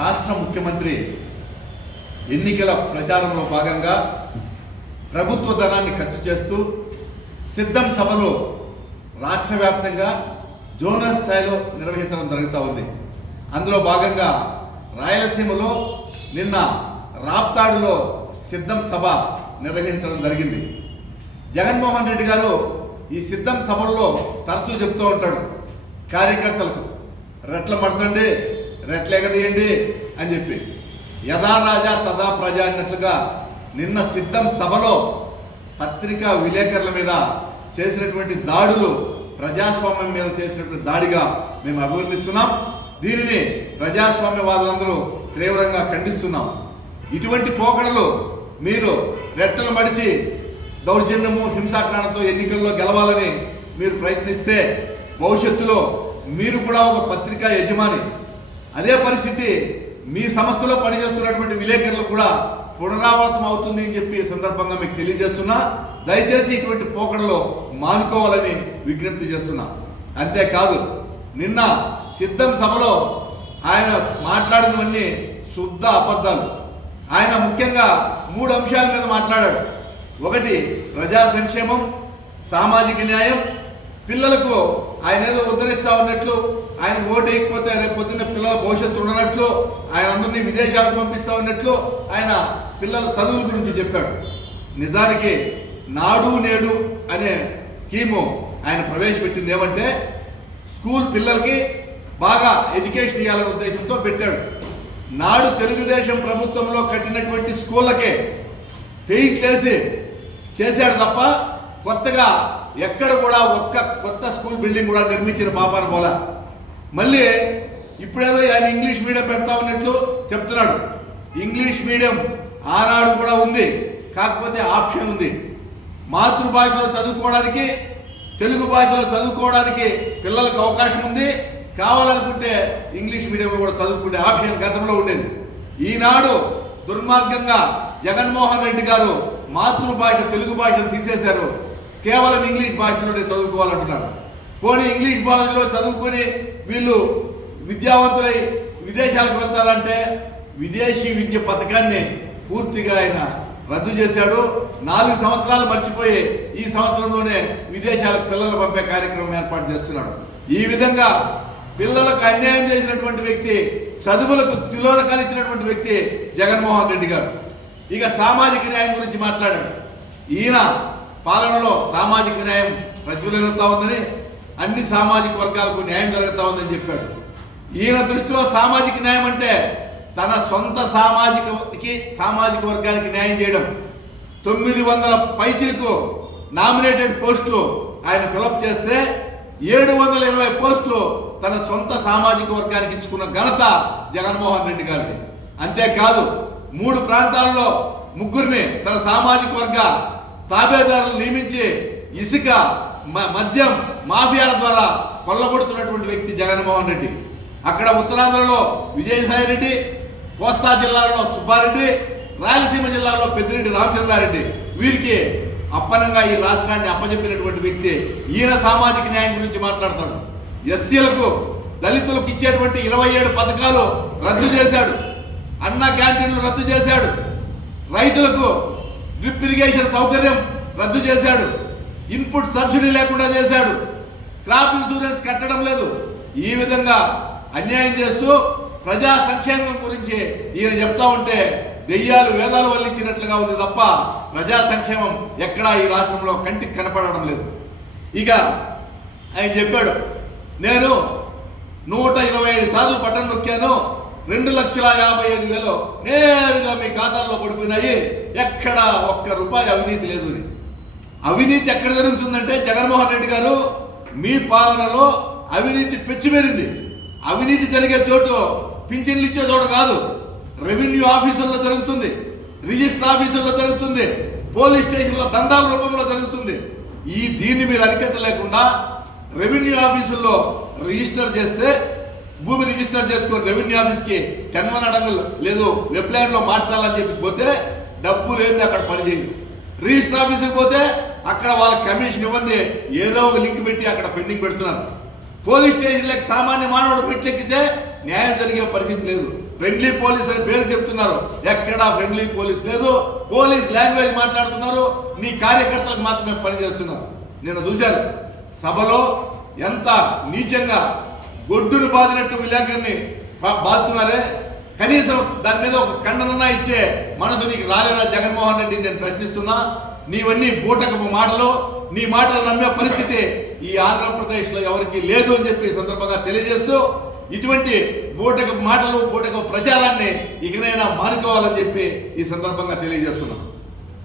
రాష్ట్ర ముఖ్యమంత్రి ఎన్నికల ప్రచారంలో భాగంగా ప్రభుత్వ ధనాన్ని ఖర్చు చేస్తూ సిద్ధం సభలు రాష్ట్ర వ్యాప్తంగా జోనల్ స్థాయిలో నిర్వహించడం జరుగుతూ ఉంది. అందులో భాగంగా రాయలసీమలో నిన్న రాప్తాడులో సిద్ధం సభ నిర్వహించడం జరిగింది. జగన్మోహన్ రెడ్డి గారు ఈ సిద్ధం సభల్లో తరచూ చెప్తూ ఉంటాడు కార్యకర్తలకు రెట్ల మడతండి రెట్ల అని చెప్పి. యథా రాజా తదా ప్రజ అన్నట్లుగా నిన్న సిద్ధం సభలో పత్రికా విలేకరుల మీద చేసినటువంటి దాడులు ప్రజాస్వామ్యం మీద చేసినటువంటి దాడిగా మేము అభివర్ణిస్తున్నాం. దీనిని ప్రజాస్వామ్యవాదులందరూ తీవ్రంగా ఖండిస్తున్నాం. ఇటువంటి పోకడలు మీరు రెట్టలు మడిచి దౌర్జన్యము హింసాకాండతో ఎన్నికల్లో గెలవాలని మీరు ప్రయత్నిస్తే భవిష్యత్తులో మీరు కూడా ఒక పత్రికా యజమాని అదే పరిస్థితి మీ సంస్థలో పనిచేస్తున్నటువంటి విలేకరులు కూడా పునరావృతం అవుతుంది అని చెప్పి సందర్భంగా మీకు తెలియజేస్తున్నా. దయచేసి ఇటువంటి పోకడలో మానుకోవాలని విజ్ఞప్తి చేస్తున్నా. అంతేకాదు నిన్న సిద్ధం సభలో ఆయన మాట్లాడినవన్నీ శుద్ధ అబద్ధాలు. ఆయన ముఖ్యంగా మూడు అంశాల మీద మాట్లాడాడు. ఒకటి ప్రజా సంక్షేమం సామాజిక న్యాయం పిల్లలకు ఆయన ఏదో ఉద్ధరిస్తా ఉన్నట్లు ఆయన ఓటు వేయకపోతే రేపు పొద్దున్న పిల్లల భవిష్యత్తు ఉండనట్లు ఆయన అందరినీ విదేశాలకు పంపిస్తా ఉన్నట్లు ఆయన పిల్లల చదువుల గురించి చెప్పాడు. నిజానికి నాడు నేడు అనే స్కీము ఆయన ప్రవేశపెట్టింది ఏమంటే స్కూల్ పిల్లలకి బాగా ఎడ్యుకేషన్ ఇవ్వాలనే ఉద్దేశంతో పెట్టాడు. నాడు తెలుగుదేశం ప్రభుత్వంలో కట్టినటువంటి స్కూళ్ళకే పెయింట్ వేసి చేశాడు తప్ప కొత్తగా ఎక్కడ కూడా ఒక్క కొత్త స్కూల్ బిల్డింగ్ కూడా నిర్మించిన పాపాన పోలా. మళ్ళీ ఇప్పుడేదో ఆయన ఇంగ్లీష్ మీడియం పెడతా ఉన్నట్లు చెప్తున్నాడు. ఇంగ్లీష్ మీడియం ఆనాడు కూడా ఉంది కాకపోతే ఆప్షన్ ఉంది. మాతృభాషలో చదువుకోవడానికి తెలుగు భాషలో చదువుకోవడానికి పిల్లలకు అవకాశం ఉంది. కావాలనుకుంటే ఇంగ్లీష్ మీడియంలో కూడా చదువుకునే ఆప్షన్ గతంలో ఉండేది. ఈనాడు దుర్మార్గంగా జగన్మోహన్ రెడ్డి గారు మాతృభాష తెలుగు భాషను తీసేశారు. కేవలం ఇంగ్లీష్ భాషలోనే చదువుకోవాలంటున్నారు. పోనీ ఇంగ్లీష్ భాషలో చదువుకొని వీళ్ళు విద్యావంతులై విదేశాలకు వెళ్తారంటే విదేశీ విద్య పథకాన్ని పూర్తిగా ఆయన రద్దు చేశాడు. నాలుగు సంవత్సరాలు మర్చిపోయి ఈ సంవత్సరంలోనే విదేశాలకు పిల్లలు పంపే కార్యక్రమం ఏర్పాటు చేస్తున్నాడు. ఈ విధంగా పిల్లలకు అన్యాయం చేసినటువంటి వ్యక్తి చదువులకు తిలోదకాలు ఇచ్చినటువంటి వ్యక్తి జగన్మోహన్ రెడ్డి గారు. ఇక సామాజిక న్యాయం గురించి మాట్లాడాడు. ఈయన పాలనలో సామాజిక న్యాయం ప్రజ్వలిస్తా ఉందని అన్ని సామాజిక వర్గాలకు న్యాయం జరుగుతూ ఉందని చెప్పాడు. ఈయన దృష్టిలో సామాజిక న్యాయం అంటే తన సొంత సామాజికకి సామాజిక వర్గానికి న్యాయం చేయడం. తొమ్మిది వందల పైచీలకు నామినేటెడ్ పోస్టులు ఆయన ఫిలప్ చేస్తే ఏడు వందల ఇరవై పోస్టులు తన సొంత సామాజిక వర్గానికి ఇచ్చుకున్న ఘనత జగన్మోహన్ రెడ్డి గారిది. అంతేకాదు మూడు ప్రాంతాల్లో ముగ్గురిని తన సామాజిక వర్గ తాబేదారులు నియమించి ఇసుక మ- మద్యం మాఫియాల ద్వారా కొల్లగొడుతున్నటువంటి వ్యక్తి జగన్మోహన్ రెడ్డి. అక్కడ ఉత్తరాంధ్రలో విజయసాయి రెడ్డి కోస్తా జిల్లాలో సుబ్బారెడ్డి రాయలసీమ జిల్లాలో పెద్దిరెడ్డి రామచంద్రారెడ్డి. వీరికి అప్పనంగా ఈ రాష్ట్రాన్ని అప్పచెప్పినటువంటి వ్యక్తి ఈయన సామాజిక న్యాయం గురించి మాట్లాడతాడు. ఎస్సీలకు దళితులకు ఇచ్చేటువంటి ఇరవై ఏడు పథకాలు రద్దు చేశాడు. అన్న క్యాంటీన్లు రద్దు చేశాడు. రైతులకు డ్రిప్ ఇరిగేషన్ సౌకర్యం రద్దు చేశాడు. ఇన్పుట్ సబ్సిడీ లేకుండా చేశాడు. క్రాప్ ఇన్సూరెన్స్ కట్టడం లేదు. ఈ విధంగా అన్యాయం చేస్తూ ప్రజా సంక్షేమం గురించి ఈయన చెప్తా ఉంటే దెయ్యాలు వేదాలు వల్లించినట్లుగా ఉంది తప్ప ప్రజా సంక్షేమం ఎక్కడా ఈ రాష్ట్రంలో కంటికి కనపడడం లేదు. ఇక ఆయన చెప్పాడు నేను నూట ఇరవై ఐదు సార్లు బటన్ నొక్కాను. రెండు లక్షల యాభై ఐదు వేలు నేరుగా మీ ఖాతాల్లో పడిపోయినాయి. ఎక్కడ ఒక్క రూపాయి అవినీతి లేదు అని. అవినీతి ఎక్కడ జరుగుతుందంటే జగన్మోహన్ రెడ్డి గారు మీ పాలనలో అవినీతి పెచ్చిమేరింది అవినీతి జరిగే చోటు పింఛన్లు ఇచ్చే చోటు కాదు. రెవెన్యూ ఆఫీసుల్లో జరుగుతుంది. రిజిస్టర్ ఆఫీసుల్లో జరుగుతుంది. పోలీస్ స్టేషన్లో దందాల రూపంలో జరుగుతుంది. ఈ దీన్ని మీరు అరికట్టలేకుండా రెవెన్యూ ఆఫీసుల్లో రిజిస్టర్ చేస్తే భూమి రిజిస్టర్ చేసుకొని రెవెన్యూ ఆఫీస్కి టెన్ వన్ అడంగులు లేదు వెబ్లైన్లో మార్చాలని చెప్పి పోతే డబ్బు లేదు అక్కడ పనిచేయదు రిజిస్టర్ ఆఫీస్కి పోతే అక్కడ వాళ్ళ కమిషన్ ఇవ్వండి ఏదో ఒక లింక్ పెట్టి అక్కడ పెండింగ్ పెడుతున్నారు. పోలీస్ స్టేషన్లకు సామాన్య మానవుడు పెట్టెక్కితే న్యాయం జరిగే పరిస్థితి లేదు. ఫ్రెండ్లీ పోలీస్ అని పేరు చెప్తున్నారు. ఎక్కడా ఫ్రెండ్లీ పోలీస్ లేదు. పోలీస్ లాంగ్వేజ్ మాట్లాడుతున్నారు. నీ కార్యకర్తలకు మాత్రమే పనిచేస్తున్నారు నేను చూశాను సభలో ఎంత నీచంగా గొడ్డును బాదినట్టు విలేకరిని బాధుతున్నారే? కనీసం దాని మీద ఒక ఖండనన్నా ఇచ్చే మనసు నీకు రాలేదా జగన్మోహన్ రెడ్డి నేను ప్రశ్నిస్తున్నా? నీవన్నీ బూటకపు మాటలు నీ మాటలు నమ్మే పరిస్థితి ఈ ఆంధ్రప్రదేశ్లో ఎవరికి లేదు అని చెప్పి సందర్భంగా తెలియజేస్తూ ఇటువంటి బూటకపు మాటలు బూటకపు ప్రచారాన్ని ఇకనైనా మానుకోవాలని చెప్పి ఈ సందర్భంగా తెలియజేస్తున్నాను.